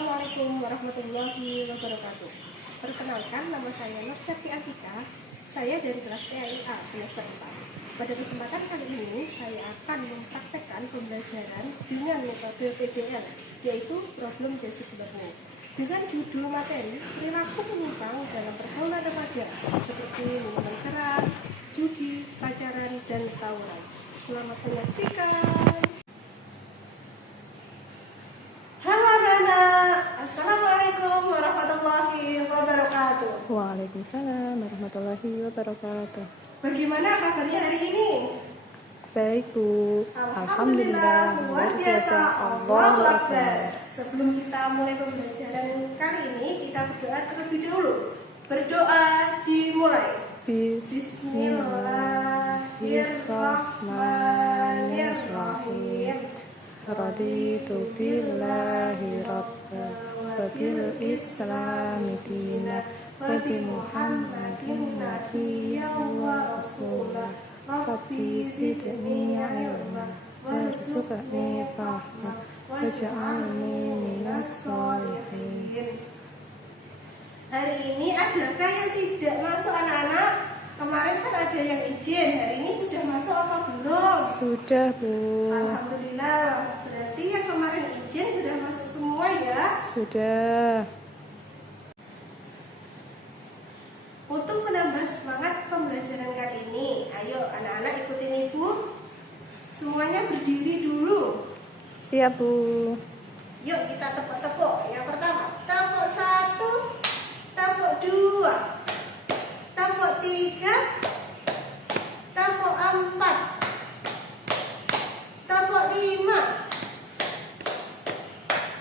Assalamualaikum warahmatullahi wabarakatuh. Perkenalkan, nama saya Nursetti Atika. Saya dari kelas PAIA semester 4. Pada kesempatan kali ini, saya akan mempraktekkan pembelajaran dengan metode PBL, yaitu Problem Basic Learning, dengan judul materi perilaku menyimpang dalam pergaulan remaja, seperti minuman keras, judi, pacaran, dan tawuran. Selamat menyaksikan. Assalamualaikum warahmatullahi wabarakatuh. Waalaikumsalam warahmatullahi wabarakatuh. Bagaimana kabarnya hari ini? Baik, Bu. Alhamdulillah, luar biasa. Allahu Akbar. Sebelum kita mulai pembelajaran kali ini, kita berdoa terlebih dahulu. Berdoa dimulai. Bismillahirrahmanirrahim. Raditu billahi rabban wa bil islami dinan wa bi Muhammadin nabiyyan wa rasulah. Rabbi zidni ilman warzuqni fahman waj'alni minas sholihin. Hari ini adakah yang tidak masuk anak-anak? Kemarin kan ada yang izin, hari ini sudah masuk apa belum? Sudah, Bu. Alhamdulillah, berarti yang kemarin izin sudah masuk semua ya? Sudah. Untuk menambah semangat pembelajaran kali ini, ayo anak-anak ikutin ibu. Semuanya berdiri dulu. Siap, Bu. Yuk kita tepuk-tepuk. Yang pertama, tepuk 1, tepuk 2, tepuk 3, tepuk 4, tepuk 5.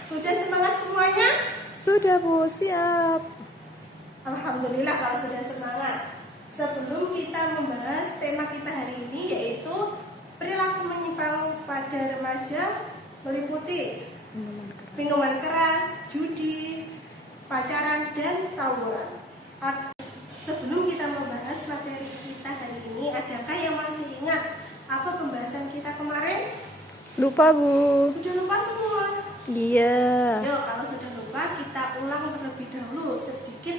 Sudah semangat semuanya? Sudah, Bu. Siap. Alhamdulillah kalau sudah semangat. Sebelum kita membahas tema kita hari ini, yaitu perilaku menyimpang pada remaja, meliputi minuman keras, judi, pacaran, dan tawuran. Sebelum kita membahas materi kita hari ini, adakah yang masih ingat apa pembahasan kita kemarin? Lupa, Bu. Sudah lupa semua? Iya. Yuk, kalau sudah lupa, kita ulang terlebih dahulu sedikit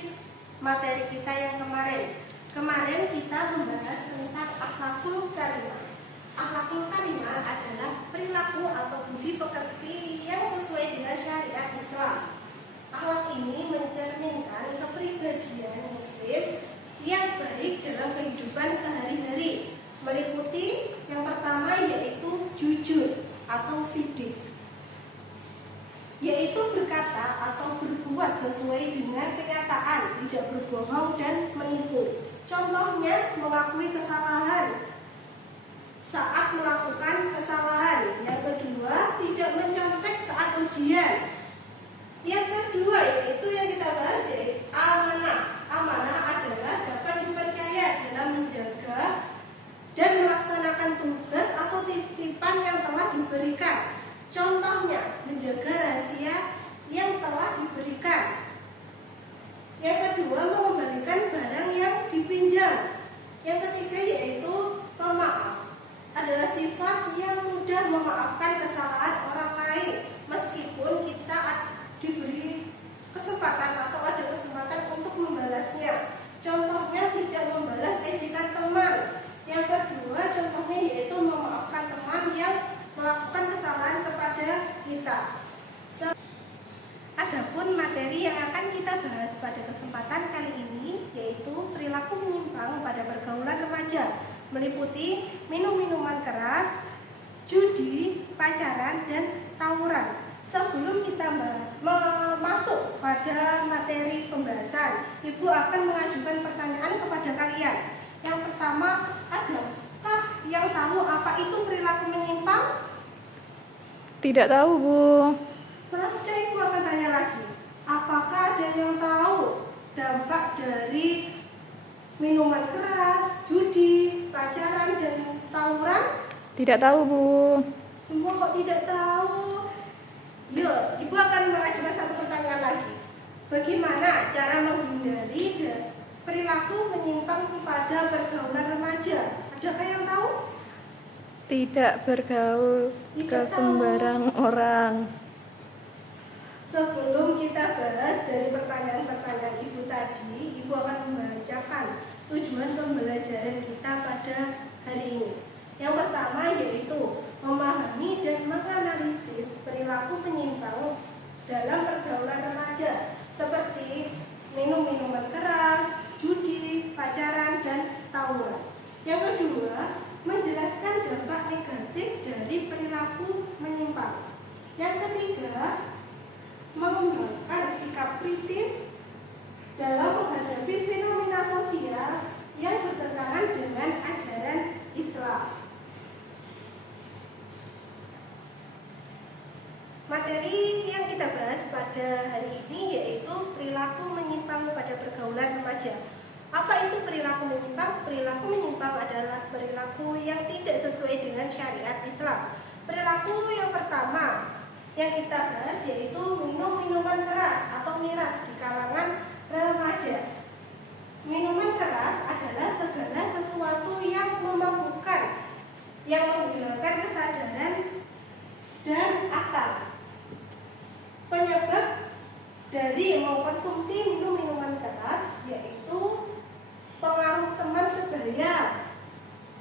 materi kita yang kemarin. Kemarin kita membahas tentang akhlakul karimah. Akhlakul karimah adalah perilaku atau budi pekerti yang sesuai dengan syariat Islam. Akhlak ini mencerminkan kepribadian muslim yang baik dalam kehidupan sehari-hari. Meliputi yang pertama yaitu jujur atau sidik, yaitu berkata atau berbuat sesuai dengan kenyataan, tidak berbohong dan menipu. Contohnya, mengakui kesalahan saat melakukan kesalahan. Yang kedua, tidak mencontek saat ujian. Yang kedua, yaitu yang kita bahas, yaitu amanah. Amanah adalah dapat dipercaya dalam menjaga dan melaksanakan tugas atau titipan yang telah diberikan. Contohnya, menjaga rahasia yang telah diberikan. Yang kedua, mengembalikan barang yang dipinjam. Yang ketiga yaitu pemaaf. Adalah sifat yang mudah memaafkan kesalahan orang lain meskipun kita diberi kesempatan atau ada kesempatan untuk membalasnya. Contohnya, tidak membalas ejekan teman. Yang kedua, contohnya yaitu memaafkan teman yang melakukan kesalahan kepada kita. Adapun materi yang akan kita bahas pada kesempatan kali ini yaitu perilaku menyimpang pada pergaulan remaja, meliputi minum-minuman keras, judi, pacaran, dan tawuran. Sebelum kita masuk pada materi pembahasan, Ibu akan mengajukan pertanyaan kepada kalian. Yang pertama, adakah yang tahu apa itu perilaku menyimpang? Tidak tahu, Bu. Selanjutnya Ibu akan tanya lagi, apakah ada yang tahu dampak dari minuman keras, judi, pacaran, dan tawuran? Tidak tahu, Bu. Semua kok tidak tahu? Yuk, Ibu akan mengajukan satu pertanyaan lagi. Bagaimana cara menghindari perilaku menyimpang pada pergaulan remaja? Adakah yang tahu? Tidak bergaul ke sembarang orang. Sebelum kita bahas dari pertanyaan-pertanyaan Ibu tadi, Ibu akan membacakan tujuan pembelajaran kita pada hari ini. Yang pertama yaitu memahami dan menganalisis perilaku penyimpang dalam pergaulan remaja seperti minum-minuman keras, judi, pacaran, dan tawuran. Yang kedua, menjelaskan dampak negatif dari perilaku menyimpang. Yang ketiga, mengembangkan sikap kritis dalam menghadapi fenomena sosial yang bertentangan dengan ajaran Islam. Materi yang kita bahas pada hari ini yaitu perilaku menyimpang pada pergaulan remaja. Apa itu perilaku menyimpang? Perilaku menyimpang adalah perilaku yang tidak sesuai dengan syariat Islam. Perilaku yang pertama yang kita bahas yaitu minum minuman keras atau miras di kalangan remaja. Minuman keras adalah segala sesuatu yang memabukkan, yang menghilangkan kesadaran dan akal. Penyebab dari mengkonsumsi minuman keras yaitu pengaruh teman sebaya,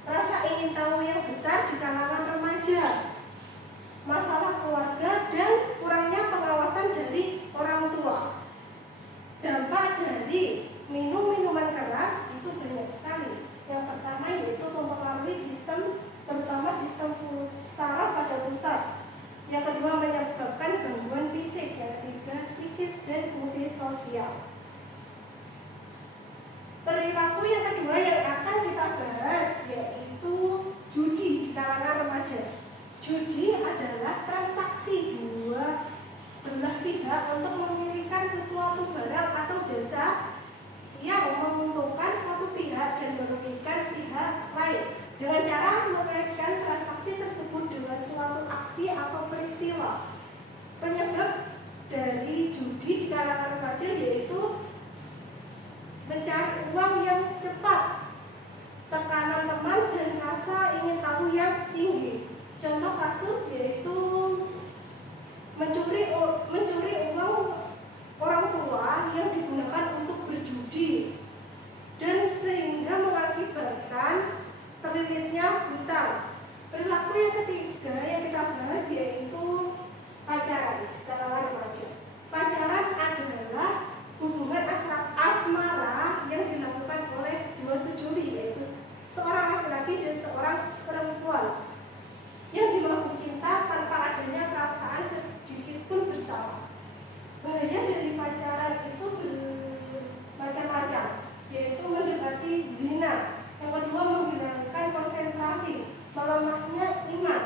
rasa ingin tahu yang besar di kalangan remaja, masalah keluarga, dan kurangnya pengawasan dari orang tua. Dampak dari minum minuman keras itu banyak sekali. Yang pertama yaitu mempengaruhi sistem, terutama sistem saraf pada pusat. Yang kedua menyebabkan gangguan fisik, yang ketiga psikis dan fungsi sosial. Perilaku yang kedua yang akan kita bahas yaitu judi di kalangan remaja. Judi adalah transaksi dua belah pihak untuk memiliki sesuatu barang atau jasa yang menguntungkan satu pihak dan merugikan pihak lain dengan cara mengaitkan transaksi tersebut dengan suatu aksi atau peristiwa. Penyebab dari judi di kalangan remaja yaitu mencari uang yang cepat, tekanan teman, dan rasa ingin tahu yang tinggi. Contoh kasus yaitu mencuri uang orang tua yang digunakan untuk berjudi dan sehingga mengakibatkan terlilitnya hutang. Perilaku yang ketiga yang kita bahas yaitu pacaran di kalangan remaja. Pacaran adalah hubungan asmara yang dilakukan oleh dua sejoli, yaitu seorang laki-laki dan seorang perempuan yang dimaksud cinta tanpa adanya perasaan sedikit pun bersalah. Bahaya dari pacaran itu bermacam-macam, yaitu mendekati zina. Yang kedua menghilangkan konsentrasi, melemahnya iman,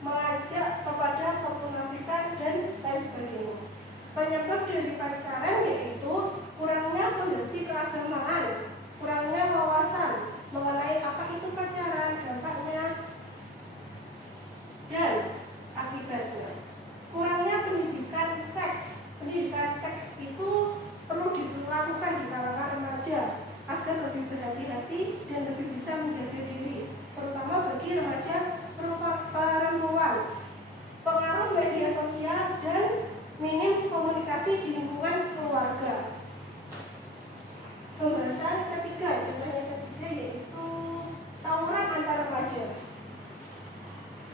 mengajak kepada kemunafikan dan lain sebagainya. Penyebab dari pacaran yaitu kurangnya fondasi keagamaan, kurangnya wawasan mengenai apa itu pacaran, dampaknya dan akibatnya. Kurangnya pendidikan seks. Pendidikan seks itu perlu dilakukan di kalangan remaja agar lebih berhati-hati dan lebih bisa menjaga diri, terutama bagi remaja perempuan. Pengaruh media sosial dan minim komunikasi di lingkungan keluarga. Pembahasan ketiga yaitu tawuran antar remaja.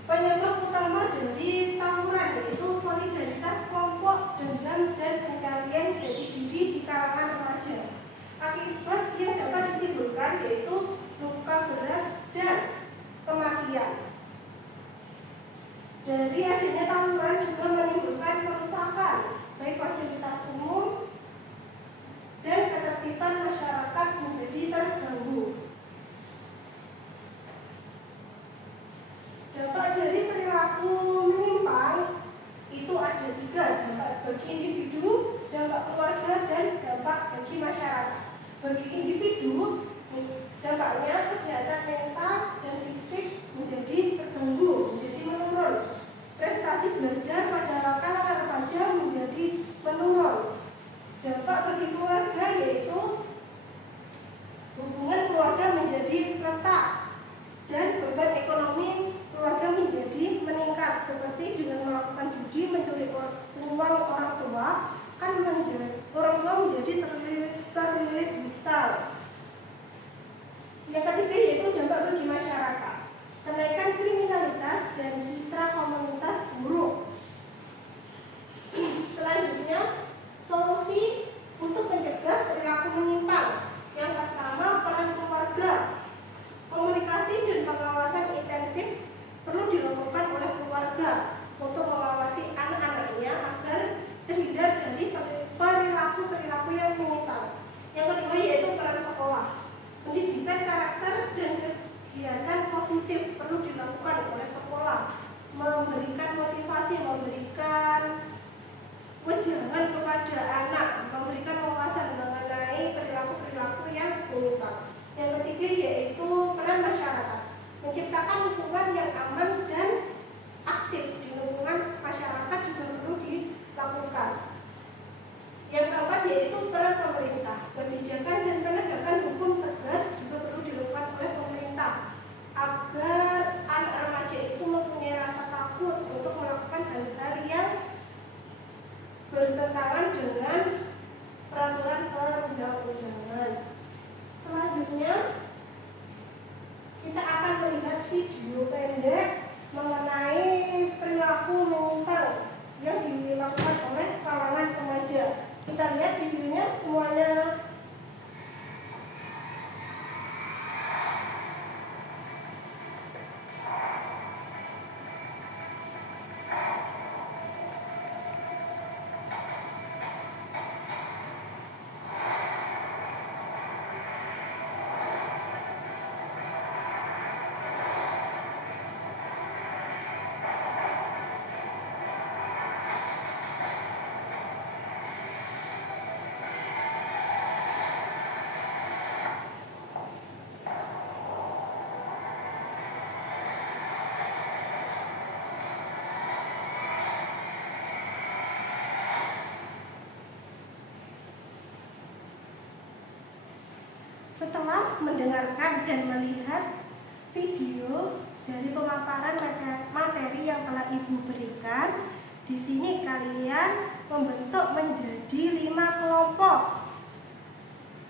Penyebab utama dari tawuran yaitu solidaritas kelompok, dendam, dan pencarian jati diri di kalangan remaja. Akibat yang dapat ditimbulkan yaitu luka berat dan kematian. Dari adanya tawuran juga menimbulkan kerusakan baik fasilitas umum dan ketertiban masyarakat menjadi terganggu. Dampak dari perilaku menyimpang itu ada tiga: dampak bagi individu, dampak keluarga, dan dampak bagi masyarakat. Bagi individu, dampaknya kesehatan mental dan fisik menjadi terganggu, menjadi menurun. Prestasi belajar pada kalangan remaja menjadi menurun. Dampak bagi keluarga yaitu hubungan masih memberikan wejangan kepada anak, memberikan wawasan mengenai perilaku-perilaku yang menyimpang. Yang ketiga yaitu peran masyarakat, menciptakan lingkungan yang aman dan aktif di lingkungan masyarakat juga perlu dilakukan. Yang keempat yaitu peran pemerintah, kebijakan dan penegakan hukum tegas juga perlu dilakukan oleh pemerintah agar anak remaja itu mempunyai rasa takut untuk melakukan hal-hal yang bertentangan dengan peraturan perundang-undangan. Selanjutnya kita akan melihat video pendek mengenai perilaku menyimpang yang dilakukan oleh kalangan remaja. Kita lihat videonya semuanya. Setelah mendengarkan dan melihat video dari pemaparan materi yang telah Ibu berikan, di sini kalian membentuk menjadi 5 kelompok,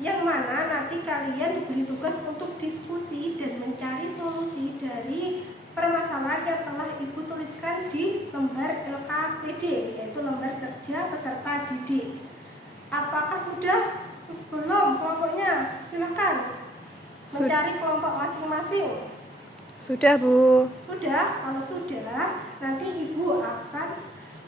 yang mana nanti kalian diberi tugas untuk diskusi dan mencari solusi dari permasalahan yang telah Ibu tuliskan di lembar LKPD, yaitu lembar kerja peserta didik. Apakah sudah? Belum kelompoknya? Silakan mencari kelompok masing-masing. Sudah, Bu. Sudah? Kalau sudah, nanti Ibu akan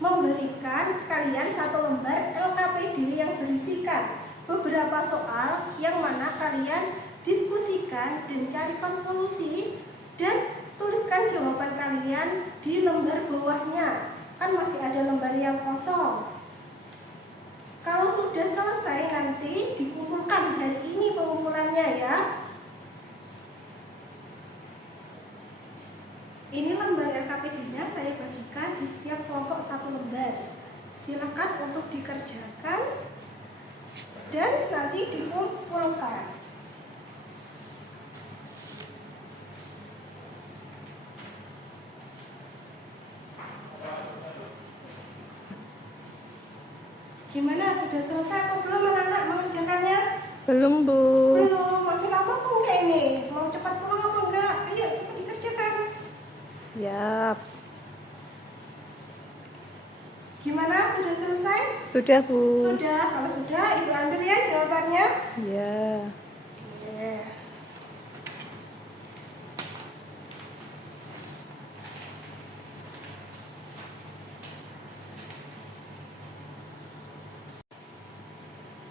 memberikan kalian 1 lembar LKPD yang berisikan beberapa soal yang mana kalian diskusikan dan carikan solusi dan tuliskan jawaban kalian di lembar bawahnya. Kan masih ada lembar yang kosong. Kalau sudah selesai nanti dikumpulkan, hari ini pengumpulannya ya. Ini lembar LKPD-nya saya bagikan di setiap kelompok 1 lembar. Silakan untuk dikerjakan dan nanti dikumpulkan. Gimana? Sudah selesai atau belum anak-anak mengerjakannya? Belum, Bu. Belum. Masih lama apa enggak ini? Mau cepat pulang apa enggak? Ayo cepat dikerjakan. Siap. Gimana? Sudah selesai? Sudah, Bu. Sudah. Kalau sudah, Ibu ambil ya jawabannya. Ya. Oke.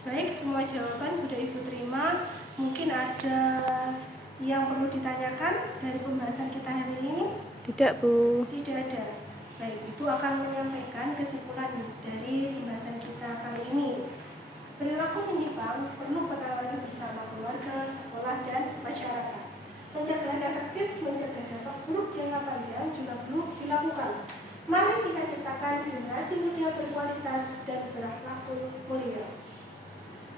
Baik, semua jawaban sudah Ibu terima. Mungkin ada yang perlu ditanyakan dari pembahasan kita hari ini? Tidak, Bu. Tidak ada. Baik, Ibu akan menyampaikan kesimpulan dari pembahasan kita kali ini. Perilaku menyimpang perlu penanganan bersama keluarga, sekolah, dan masyarakat. Pencegahan efektif, mencegah dampak buruk jangka panjang juga perlu dilakukan. Mari kita ciptakan generasi muda berkualitas dan berakhlak mulia.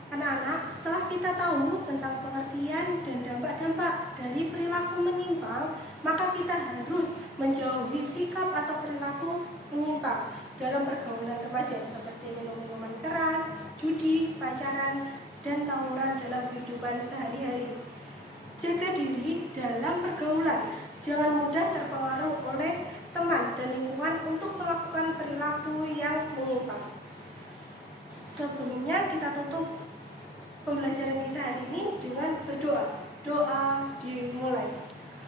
Anak-anak, setelah kita tahu tentang pengertian dan dampak-dampak dari perilaku menyimpang, maka kita harus menjauhi sikap atau perilaku menyimpang dalam pergaulan remaja seperti minum-minuman keras, judi, pacaran, dan tawuran dalam kehidupan sehari-hari. Jaga diri dalam pergaulan, jangan mudah terpengaruh oleh teman dan lingkungan untuk melakukan perilaku yang menyimpang. Sebelumnya kita tutup pembelajaran kita hari ini dengan berdoa. Doa dimulai.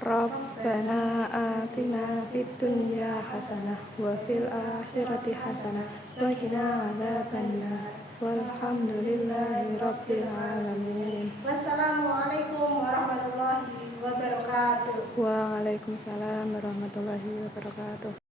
Rabbana atina fid dunya hasanah wa fil akhirati hasanah wa qina adzabannar. Walhamdulillahi rabbil alamin. Wassalamualaikum warahmatullahi wabarakatuh. Waalaikumsalam warahmatullahi wabarakatuh.